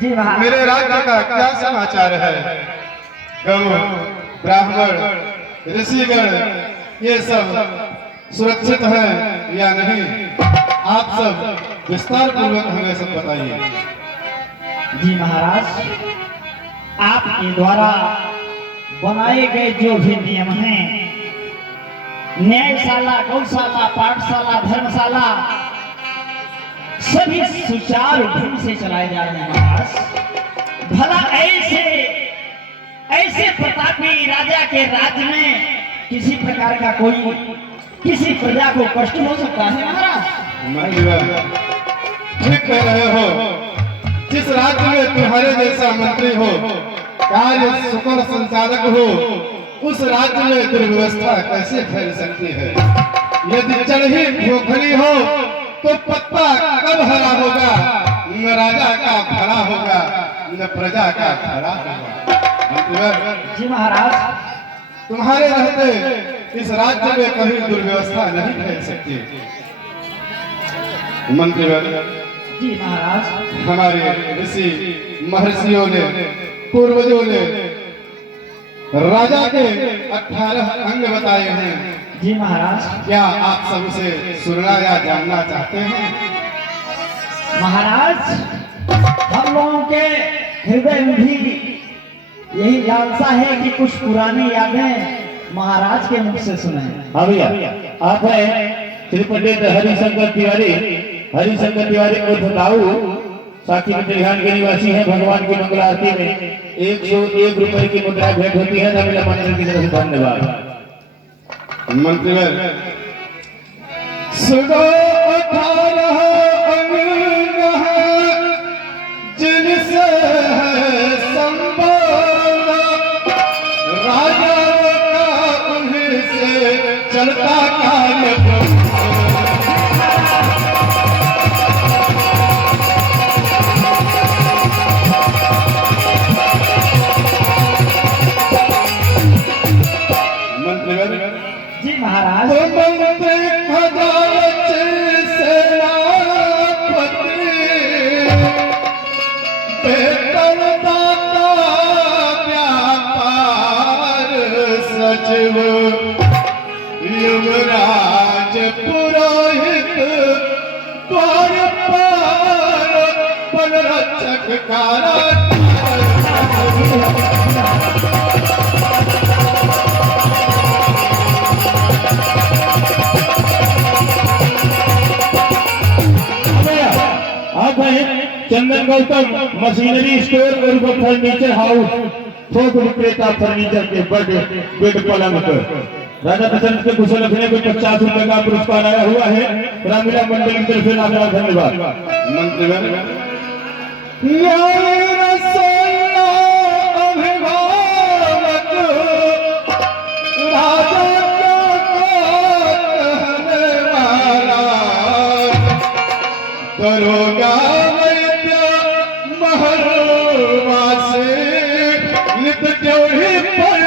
जी महाराज। मेरे राज्य का क्या समाचार है? गौ, ब्राह्मण, ऋषिगण ये सब सुरक्षित हैं या नहीं? आप सब विस्तार पूर्वक हमें सब बताइए। जी महाराज, आपके द्वारा बनाए गए जो भी नियम हैं, न्यायशाला, गौशाला, पाठशाला, धर्मशाला सभी सुचारू ढंग से चलाए जा रहे हैं महाराज। भला ऐसे प्रतापी राजा के राज्य में किसी प्रकार का कोई किसी प्रजा को कष्ट हो सकता है महाराज? मंत्री ठीक कह रहे हो। जिस राज्य में तुम्हारे जैसा मंत्री हो, कार्य सुकर संचालक हो, उस राज्य में दुर्व्यवस्था कैसे फैल सकती है? यदि चढ़ ही खोखली हो तो पत्ता कब हरा होगा? न राजा का भला होगा न प्रजा का भला होगा। मंत्री जी महाराज, तुम्हारे रहते इस राज्य में कभी दुर्व्यवस्था नहीं फैल सकती। मंत्री जी महाराज, हमारे ऋषि महर्षियों ने, पूर्वजों ने राजा के 18 अंग बताए हैं। जी महाराज। क्या आप सबसे सुनना या जानना चाहते हैं? महाराज, हम लोगों के हृदय में भी यही लालसा है कि कुछ पुरानी यादें महाराज के मुख से सुने। हाँ भैया, आप हैं श्री पंडित हरिशंकर तिवारी। हरिशंकर तिवारी उर्फ दाऊ साखी मंदिर के निवासी हैं। भगवान की मंगल आरती में 101 रुपए की मुद्रा भेंट होती है। नवीला मंदिर की तरफ से धन्यवाद। मंत्री सुनो 18 अंग है जिनसे है संबंध, राजा का उन्हीं से चलता कार्यक्रम। जी महाराज। सचिव युवराज पुरोहित द्वारपाल वन रक्षक कारा। आप हैं चंदन गौतम मशीनरी स्टोर और फर्नीचर हाउस, थोक विक्रेता फर्नीचर के बेड पलंग पर राजा प्रसन्न के कुशल रखने को 50 रुपए का पुरस्कार आया हुआ है। रामलीला मंडल की तरफ से लाख धन्यवाद। मंत्री दरोगा वैद्य महलवासी नित त्योही पर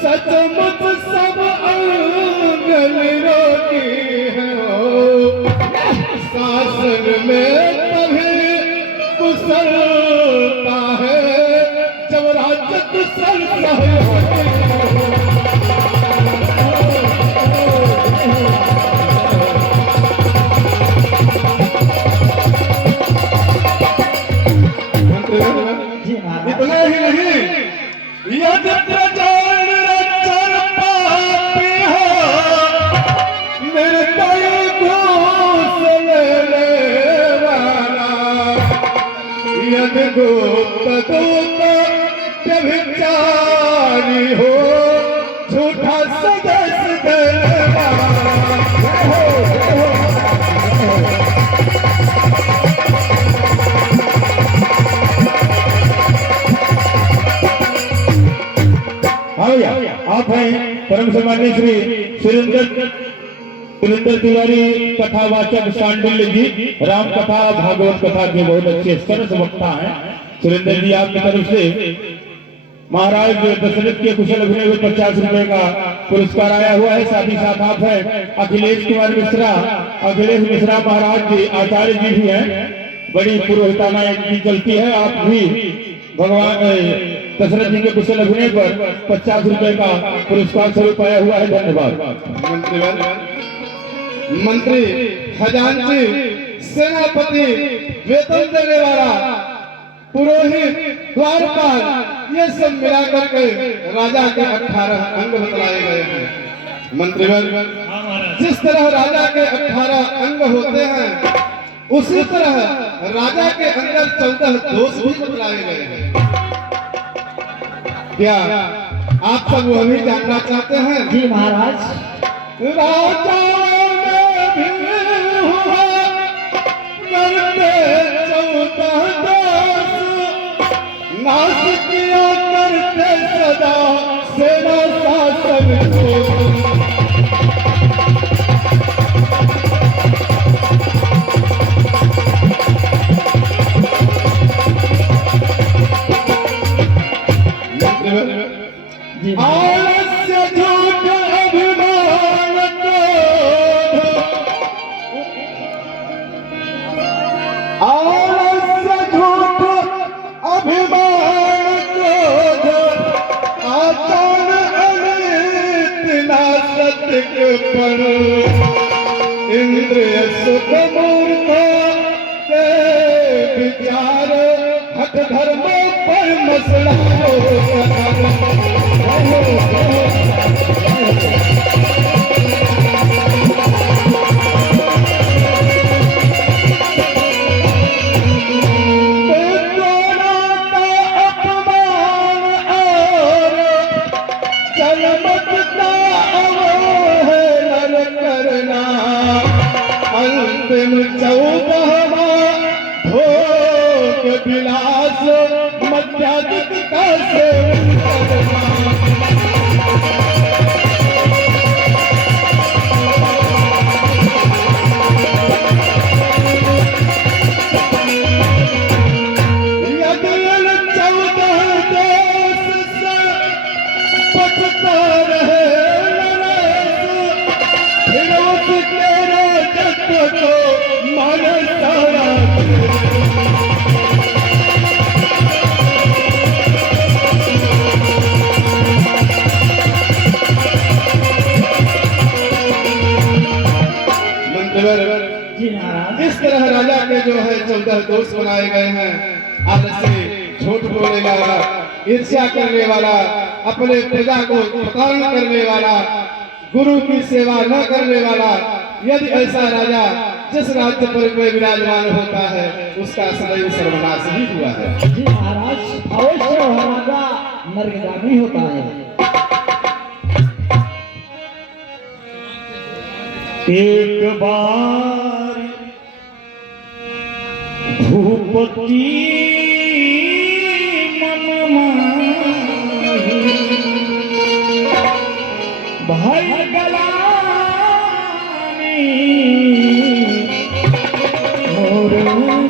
सचमुच सब अंग निरोगी हो। शासन में तभी कुशलता है जब राज्य कुशल सहयोगी। इतना ही नहीं, यदि प्रजा पापी हो मन गोप व्यभिचारी हो झूठा सदस आप हैं परम सम्मानीय श्री सुरेंद्र तिवारी कथावाचक सांडिल्य जी, राम कथा भागवत कथा के बहुत अच्छे सरस वक्ता हैं। सुरेंद्र जी आपकी तरफ से महाराज दशरथ के कुशल अभिनय में 50 रुपए का पुरस्कार आया हुआ है। साथ ही साथ आप हैं अखिलेश कुमार मिश्रा, अखिलेश मिश्रा महाराज जी आचार्य जी भी हैं, बड़ी पुरोहिताना इनकी चलती है। आप भी भगवान दशरथ जी के कुशल अभिनय पर 50 रुपए का पुरस्कार स्वरूप आया हुआ है। धन्यवाद। मंत्री, खजांची, सेनापति, वेतन देने वाला, पुरोहित, द्वारपाल, ये सब मिलाकर के राजा के 18 अंग बतलाए गए हैं। मंत्रीवर, जिस तरह राजा के 18 अंग होते हैं उसी तरह राजा के अंदर 14 दोष भी बतलाए गए हैं। क्या आप सब वह भी जानना चाहते हैं? जी महाराज। राजा में भी हुआ करते 14 दोष, नाश किया करते सदा सेना शासन को। आलस्य झूठ अभिमान क्रोध, आलस्य झूठ अभिमान क्रोध, आचार अनित नासत पर, इंद्रिय सुख मूर्ख के विचार, हठ धर्मों पर मसला अंतिम 14वां भोग विलास मध्याधिकता से इस तरह राजा के जो है 14 दोष बनाए गए हैं। आलस्य, झूठ बोलने वाला, ईर्ष्या करने वाला, अपने प्रजा को प्रताड़न करने वाला, गुरु की सेवा न करने वाला। यदि ऐसा राजा जिस राज्य पर कोई विराजमान होता है उसका सदैव सर्वनाश ही हुआ है। जी महाराज, अवश्य राजा नरकगामी होता है। एक बार भूपति मन माही, भाई गलानी मोर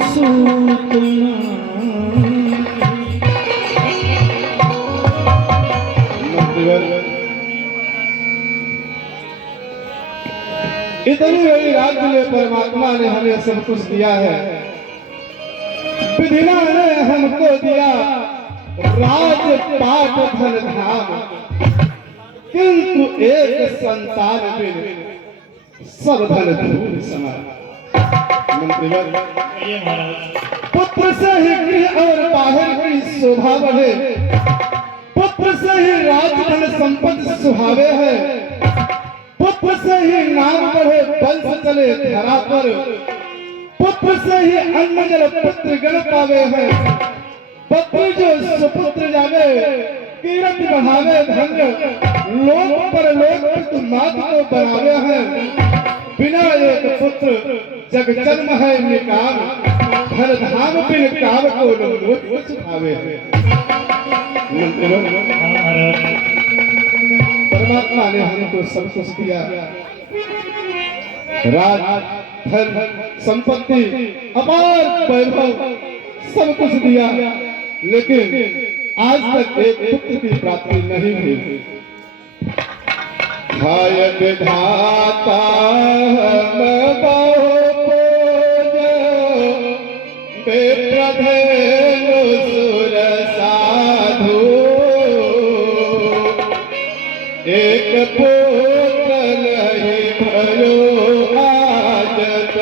सूतना। इतनी बड़ी राज्य में परमात्मा ने हमें सब कुछ दिया है। विधिना ने हमको दिया राज पाट धन धाम, किंतु एक संतान बिन सब धन धूल समान। मंत्रीवर, पुत्र से ही गृह और बाहर की शोभा बढ़े, पुत्र से ही राजधन संपत्ति सुहावे है, पुत्र से ही नाम बढ़े, वंश चले धरा पर, पुत्र से ही अन्न जल पुत्र गण पावे है। पुत्र जो सुपुत्र जावे, कीरत बढ़ावे धन्य, लोक पर लोक मात को बनावे है। बिना एक पुत्र जग जन्म है निकाल, हर धाम बिन काव को लोग भावे है। परमात्मा ने हमको सब कुछ दिया, राज धन संपत्ति अपार वैभव सब कुछ दिया, लेकिन आज तक एक पुत्र की प्राप्ति नहीं हुई। हाय विधाता हम बहु बेप्रधेनु सुर साधु, एक पुत्र नहीं भयो आज तक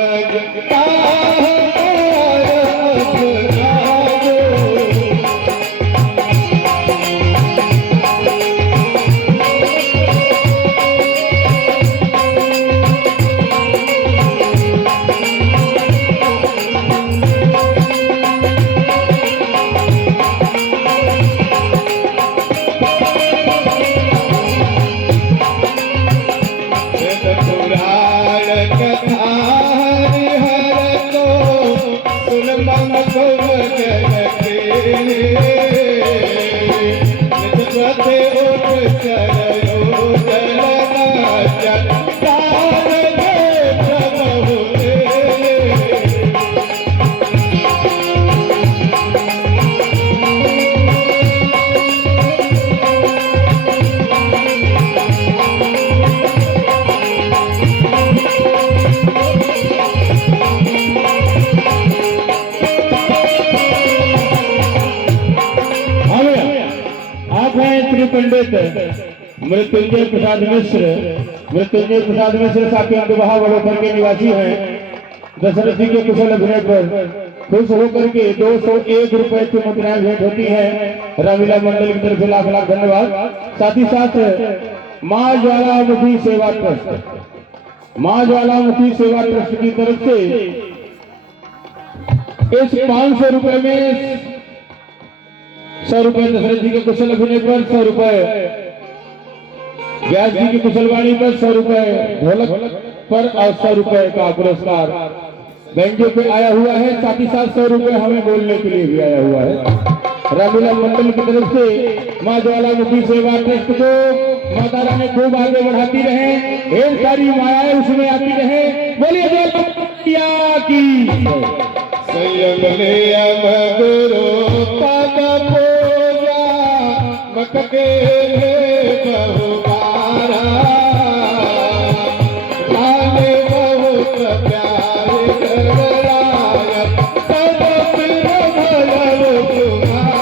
पंडित मृत्युंजय प्रसाद मिश्र साकेत बहावड़ोपर के निवासी हैं। दशरथ जी के कुशल अभिनय पर खुश होकर के 201 रुपए की मुद्राएं भेंट होती हैं। रामलीला मंडल की तरफ से लाख लाख धन्यवाद। साथ ही साथ मां ज्वालामुखी सेवा ट्रस्ट की तरफ से इस 500 रुपए में 100 रुपए दशरथ जी के कुशल अभिनय पर, 100 रुपए व्यास जी की कुशलवाणी पर, 100 रुपए ढोलक पर और 100 रुपए का पुरस्कार बैंजो पे आया हुआ है। साथ ही साथ 100 रुपए हमें बोलने के लिए भी आया हुआ है। रामलीला मंडल की तरफ से मां ज्वालामुखी सेवा ट्रस्ट को माता रानी खूब आगे बढ़ाती रहे, ढेर सारी मायाएं उसमें आती रहे। बोलिए ज्वाला की संयम नियम गुरु पद पूजा मकके बहुबारा, लाने बहुत प्यारे करवाया तब फिर भयल तुम्हारा।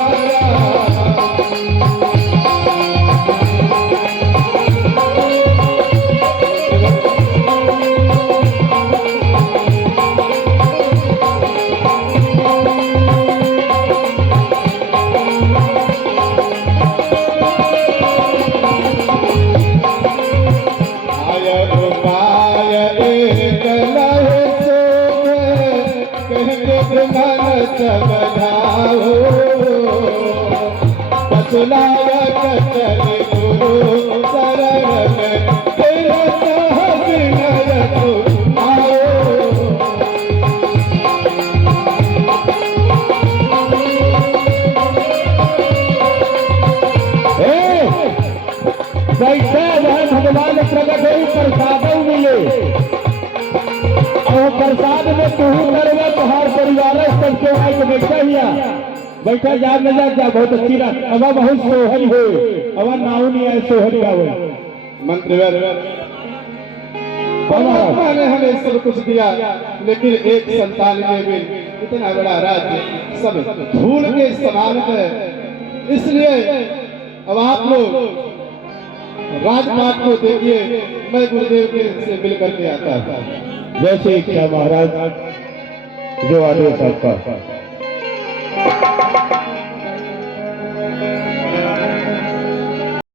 भगवान प्रकट हो प्रसाद मिले और प्रसाद में तू करवा तुहार परिवार सबके आके बैठा जा न जा बहुत अच्छी बात। अब बहुत सोहरी हो, अब नाव नहीं आए सोहरी आवे मंत्री परमात्मा ने हमें सब कुछ दिया, लेकिन एक संतान के भी इतना बड़ा राज्य सब धूल के समान है। इसलिए अब आप लोग राजपाट को देखिए, मैं गुरुदेव के से मिल करके आता था। जैसे इच्छा महाराज, जो आदेश आपका।